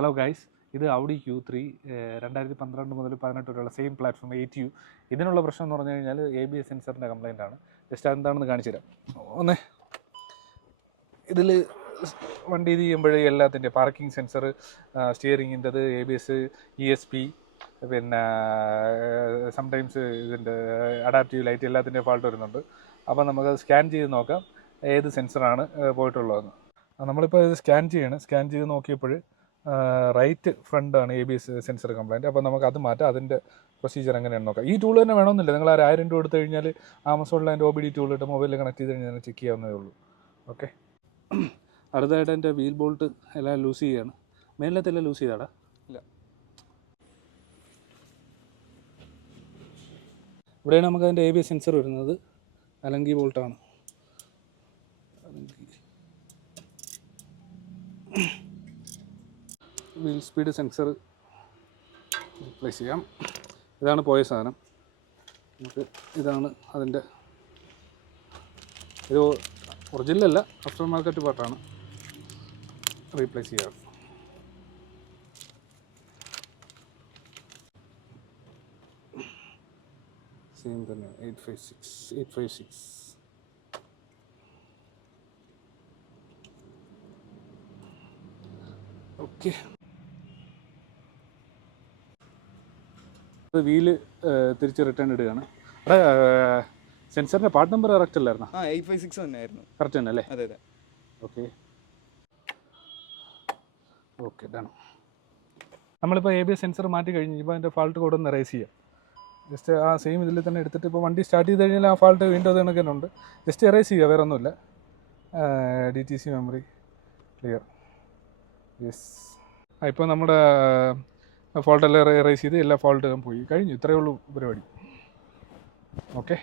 Hello guys, ഇത് Audi Q3 2012 മുതൽ 18 വരെയുള്ള സെയിം പ്ലാറ്റ്ഫോം 8U. ഇതിനുള്ള പ്രശ്നം എന്ന് പറഞ്ഞു കഴിഞ്ഞാൽ ABS സെൻസറിൻ്റെ കംപ്ലൈൻ്റ് ആണ്. ജസ്റ്റ് അതെന്താണെന്ന് കാണിച്ചു തരാം. ഒന്ന് ഇതിൽ വണ്ടി ഇത് ചെയ്യുമ്പോഴേ എല്ലാത്തിൻ്റെ പാർക്കിംഗ് സെൻസർ, സ്റ്റിയറിങ്ങിൻ്റെത്, ABS, ESP, പിന്നെ സംടൈംസ് ഇതിൻ്റെ അഡാപ്റ്റീവ് ലൈറ്റ് എല്ലാത്തിൻ്റെ ഫാൾട്ട് വരുന്നുണ്ട്. അപ്പോൾ നമുക്ക് സ്കാൻ ചെയ്ത് നോക്കാം ഏത് സെൻസറാണ് പോയിട്ടുള്ളതെന്ന്. നമ്മളിപ്പോൾ ഇത് സ്കാൻ ചെയ്ത് നോക്കിയപ്പോൾ റൈറ്റ് ഫ്രണ്ടാണ് ABS സെൻസർ കംപ്ലൈൻറ്റ്. അപ്പോൾ നമുക്ക് അത് മാറ്റാം. അതിൻ്റെ പ്രൊസീജിയർ എങ്ങനെയാണെന്ന് നോക്കാം. ഈ ടൂൾ തന്നെ വേണമെന്നില്ല, നിങ്ങൾ 1000 രൂപ എടുത്തു കഴിഞ്ഞാൽ ആമസോണിൽ അതിൻ്റെ OBD ടൂൾ ഇട്ട് മൊബൈലിൽ കണക്ട് ചെയ്ത് കഴിഞ്ഞാൽ ചെക്ക് ചെയ്യാവുന്നതേ ഉള്ളൂ. ഓക്കെ, അടുത്തതായിട്ട് എൻ്റെ വീൽ ബോൾട്ട് എല്ലാം ലൂസ് ചെയ്യുകയാണ്. മേലത്തെല്ലാം ലൂസ് ചെയ്താടാ? ഇല്ല. ഇവിടെയാണ് നമുക്ക് അതിൻ്റെ ABS സെൻസർ വരുന്നത്. അലങ്കി ബോൾട്ടാണ്. വീൽ സ്പീഡ് സെൻസർ റീപ്ലേസ് ചെയ്യാം. ഇതാണ് പോയ സാധനം. നമുക്ക് ഇതാണ് അതിൻ്റെ, ഇത് ഒറിജിനലല്ല, ആഫ്റ്റർ മാർക്കറ്റ് പാർട്ടാണ്. റീപ്ലേസ് ചെയ്യാം. സെയിം തന്നെ 856. ഓക്കെ, വീല് തിരിച്ച് റിട്ടേൺ ഇടുകയാണ്. അവിടെ സെൻസറിൻ്റെ പാർട്ട് നമ്പർ കറക്റ്റ് അല്ലായിരുന്നു? 856 തന്നെയായിരുന്നു. കറക്റ്റ് തന്നെ അല്ലേ? അതെ അതെ. ഓക്കെ ഓക്കെ, ഇതാണ് നമ്മളിപ്പോൾ ABS സെൻസർ മാറ്റി കഴിഞ്ഞപ്പോൾ അതിൻ്റെ ഫാൾട്ട് കോഡ് ഒന്ന് റൈസ് ചെയ്യാം. ജസ്റ്റ് ആ സെയിം ഇതിൽ തന്നെ എടുത്തിട്ട് ഇപ്പോൾ വണ്ടി സ്റ്റാർട്ട് ചെയ്ത് കഴിഞ്ഞാൽ ആ ഫാൾട്ട് വീണ്ടും അത് കണക്ക് തന്നെ ഉണ്ട്. ജസ്റ്റ് എറേസ് ചെയ്യുക, വേറെ ഒന്നുമില്ല. DTC memory clear. യെസ്, ഇപ്പോൾ നമ്മുടെ ഫോൾട്ടെല്ലാം എറേസ് ചെയ്ത് എല്ലാ ഫോൾട്ടും പോയി കഴിഞ്ഞു. ഇത്രയേ ഉള്ളൂ പരിപാടി. ഓക്കെ.